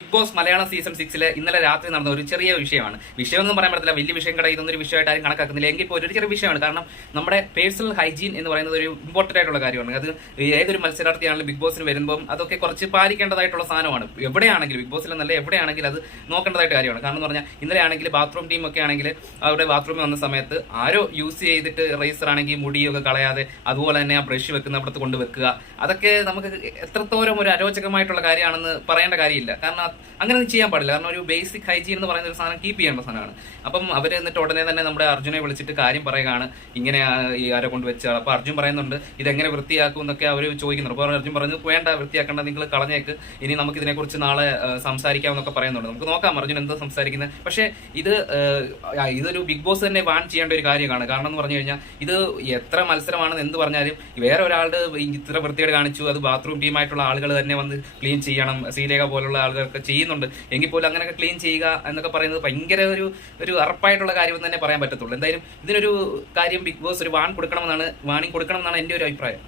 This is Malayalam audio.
ബിഗ് ബോസ് മലയാളം സീസൺ സിക്സിൽ ഇന്നലെ രാത്രി നടന്ന ഒരു ചെറിയ വിഷയമാണ്. വിഷയം എന്ന് പറയാൻ പറ്റില്ല വലിയ വിഷയം കട ഇതൊന്നും ഒരു വിഷയമായിട്ട് ആരും കണക്കാക്കുന്നില്ല. എങ്കിൽ പോലും ഒരു ചെറിയ വിഷയമാണ്. കാരണം നമ്മുടെ പേഴ്സണൽ ഹൈജീൻ എന്ന് പറയുന്നത് ഒരു ഇമ്പോർട്ടന്റ് ആയിട്ടുള്ള കാര്യമാണ്. അത് ഏതൊരു മത്സരാർത്ഥിയാണെങ്കിലും ബിഗ് ബോസിന് വരുമ്പോൾ അതൊക്കെ കുറച്ച് പാലിക്കേണ്ടതായിട്ടുള്ള സാധനമാണ്. എവിടെയാണെങ്കിലും ബിഗ് ബോസിൽ നല്ല എവിടെയാണെങ്കിലും അത് നോക്കേണ്ടതായിട്ട് കാര്യമാണ്. കാരണം എന്ന് പറഞ്ഞാൽ ഇന്നലെ ആണെങ്കിൽ ബാത്റൂം ടീം ഒക്കെ ആണെങ്കിൽ അവരുടെ ബാത്റൂമിൽ വന്ന സമയത്ത് ആരോ യൂസ് ചെയ്തിട്ട് റേസർ ആണെങ്കിൽ മുടിയൊക്കെ കളയാതെ അതുപോലെ തന്നെ ആ ബ്രഷ് വെക്കുന്ന അവിടുത്തെ കൊണ്ട് വെക്കുക. അതൊക്കെ നമുക്ക് എത്രത്തോളം ഒരു അരോചകമായിട്ടുള്ള കാര്യമാണെന്ന് പറയേണ്ട കാര്യമില്ല. കാരണം അങ്ങനെ ഒന്നും ചെയ്യാൻ പാടില്ല. കാരണം ഒരു ബേസിക് ഹൈജീൻ എന്ന് പറയുന്ന ഒരു സാധനം കീപ്പ് ചെയ്യേണ്ട സാധനമാണ്. അപ്പം അവർ എന്നിട്ട് ഉടനെ തന്നെ നമ്മുടെ അർജുനെ വിളിച്ചിട്ട് കാര്യം പറയുകയാണ്. ഇങ്ങനെ ഈ ആരെ കൊണ്ട് വെച്ചാൽ അപ്പോൾ അർജുൻ പറയുന്നുണ്ട് ഇതെങ്ങനെ വൃത്തിയാക്കും എന്നൊക്കെ അവർ ചോദിക്കുന്നുണ്ട്. അപ്പോൾ അർജുൻ പറഞ്ഞു വേണ്ട വൃത്തിയാക്കേണ്ട നിങ്ങൾ കളഞ്ഞേക്ക്. ഇനി നമുക്ക് ഇതിനെക്കുറിച്ച് നാളെ സംസാരിക്കാമെന്നൊക്കെ പറയുന്നുണ്ട്. നമുക്ക് നോക്കാം അർജുൻ എന്താ സംസാരിക്കുന്നത് പക്ഷേ ഇത് ഇതൊരു ബിഗ് ബോസ് തന്നെ വാൺ ചെയ്യേണ്ട ഒരു കാര്യമാണ്. കാരണം എന്ന് പറഞ്ഞു കഴിഞ്ഞാൽ ഇത് എത്ര മത്സരമാണെന്ന് എന്ത് പറഞ്ഞാലും വേറെ ഒരാളുടെ ഇത്ര വൃത്തിയോട് കാണിച്ചു അത് ബാത്റൂം ടീമായിട്ടുള്ള ആളുകൾ തന്നെ വന്ന് ക്ലീൻ ചെയ്യണം ശ്രീരേഖ പോലുള്ള ആളുകളൊക്കെ ചെയ്യുന്നുണ്ട്. എങ്കിൽ പോലും അങ്ങനെയൊക്കെ ക്ലീൻ ചെയ്യുക എന്നൊക്കെ പറയുന്നത് ഭയങ്കര ഒരു ഒരു അറപ്പായിട്ടുള്ള കാര്യം തന്നെ പറയാൻ പറ്റത്തുള്ളൂ. എന്തായാലും ഇതിനൊരു കാര്യം ബിഗ് ബോസ് ഒരു വാൺ കൊടുക്കണമെന്നാണ് വാണിംഗ് കൊടുക്കണമെന്നാണ് എന്റെ ഒരു അഭിപ്രായം.